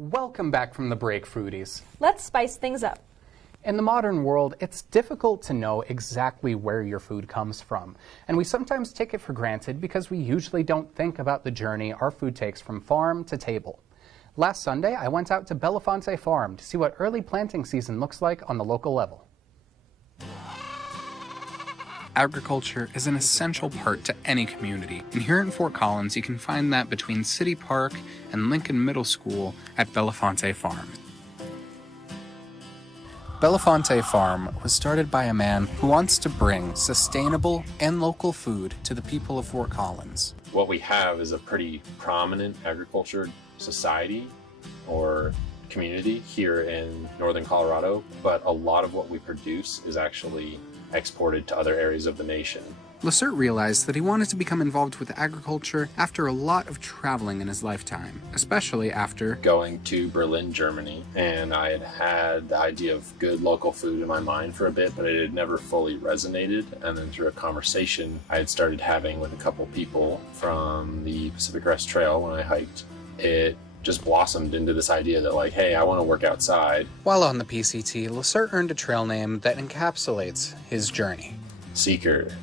Welcome back from the break, foodies. Let's spice things up. In the modern world, it's difficult to know exactly where your food comes from, and we sometimes take it for granted because we usually don't think about the journey our food takes from farm to table. Last Sunday, I went out to Belafonte Farm to see what early planting season looks like on the local level. Agriculture is an essential part to any community, and here in Fort Collins you can find that between City Park and Lincoln Middle School at Belafonte Farm. Belafonte Farm was started by a man who wants to bring sustainable and local food to the people of Fort Collins. What we have is a pretty prominent agriculture society or community here in northern Colorado, but a lot of what we produce is actually exported to other areas of the nation. Lacerte realized that he wanted to become involved with agriculture after a lot of traveling in his lifetime, especially after going to Berlin, Germany, and I had the idea of good local food in my mind for a bit, but it had never fully resonated. And then through a conversation I had started having with a couple people from the Pacific Crest Trail when I hiked, it just blossomed into this idea that like, hey, I want to work outside. While on the PCT, Lacerte earned a trail name that encapsulates his journey. Seeker.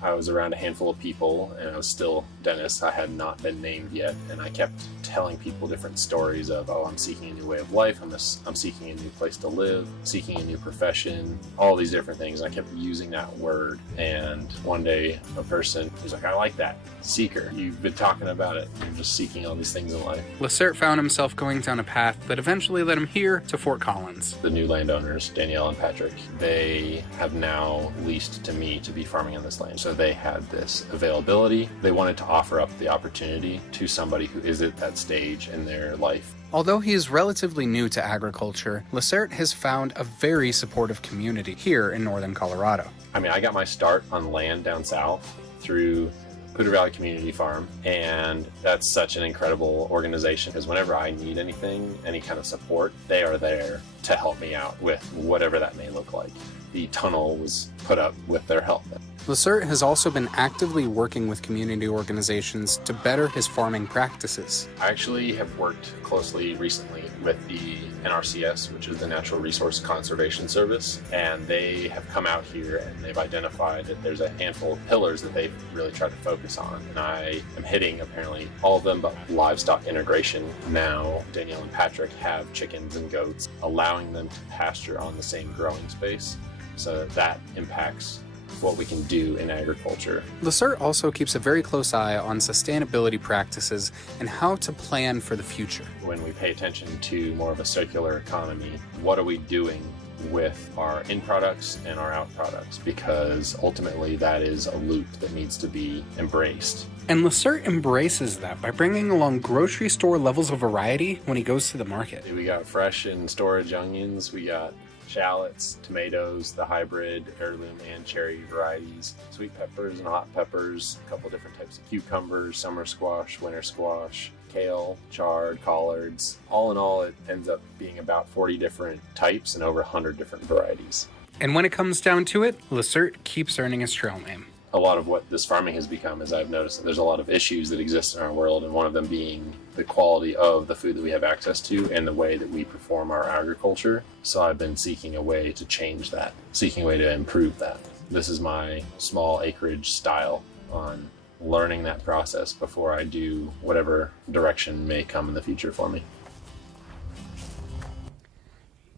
I was around a handful of people, and I was still Dennis. I had not been named yet, and I kept telling people different stories of, oh, I'm seeking a new way of life, I'm seeking a new place to live, seeking a new profession, all these different things. And I kept using that word, and one day a person was like, I like that, seeker. You've been talking about it. You're just seeking all these things in life. Lacerte found himself going down a path that eventually led him here to Fort Collins. The new landowners, Danielle and Patrick, they have now leased to me to be farming on this land. So they had this availability. They wanted to offer up the opportunity to somebody who is at that stage in their life. Although he is relatively new to agriculture, Lacerte has found a very supportive community here in northern Colorado. I mean, I got my start on land down south through Poudre Valley Community Farm, and that's such an incredible organization because whenever I need anything, any kind of support, they are there to help me out with whatever that may look like. The tunnel was put up with their help. Lacerte has also been actively working with community organizations to better his farming practices. I actually have worked closely recently with the NRCS, which is the Natural Resource Conservation Service, and they have come out here and they've identified that there's a handful of pillars that they've really tried to focus on, and I am hitting apparently all of them, but livestock integration. Now Danielle and Patrick have chickens and goats, allowing them to pasture on the same growing space, so that impacts what we can do in agriculture. Lacerte also keeps a very close eye on sustainability practices and how to plan for the future. When we pay attention to more of a circular economy, what are we doing with our in products and our out products? Because ultimately that is a loop that needs to be embraced. And Lacerte embraces that by bringing along grocery store levels of variety when he goes to the market. We got fresh and storage onions, we got shallots, tomatoes, the hybrid, heirloom, and cherry varieties, sweet peppers and hot peppers, a couple different types of cucumbers, summer squash, winter squash, kale, chard, collards. All in all, it ends up being about 40 different types and over 100 different varieties. And when it comes down to it, Lacerte keeps earning his trail name. A lot of what this farming has become is I've noticed that there's a lot of issues that exist in our world, and one of them being the quality of the food that we have access to and the way that we perform our agriculture. So I've been seeking a way to change that, seeking a way to improve that. This is my small acreage style on learning that process before I do whatever direction may come in the future for me.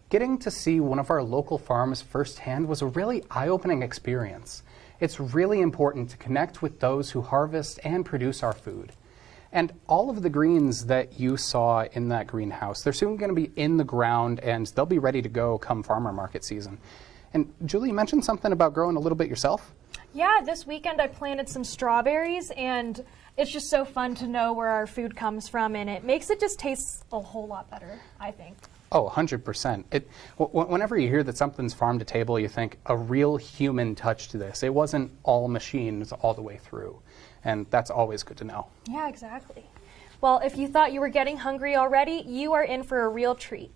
Getting to see one of our local farms firsthand was a really eye-opening experience. It's really important to connect with those who harvest and produce our food. And all of the greens that you saw in that greenhouse, they're soon going to be in the ground and they'll be ready to go come farmer market season. And Julie, you mentioned something about growing a little bit yourself? Yeah, this weekend I planted some strawberries, and it's just so fun to know where our food comes from, and it makes it just taste a whole lot better, I think. Oh, 100%. Whenever you hear that something's farm to table, you think a real human touch to this. It wasn't all machines all the way through, and that's always good to know. Yeah, exactly. Well, if you thought you were getting hungry already, you are in for a real treat.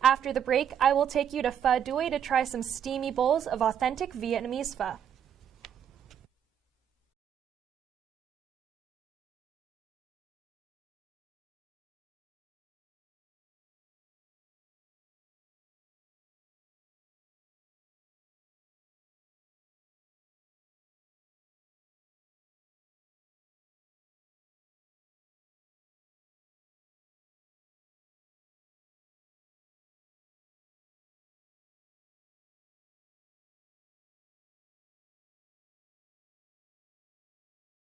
After the break, I will take you to Pho Doi to try some steamy bowls of authentic Vietnamese pho.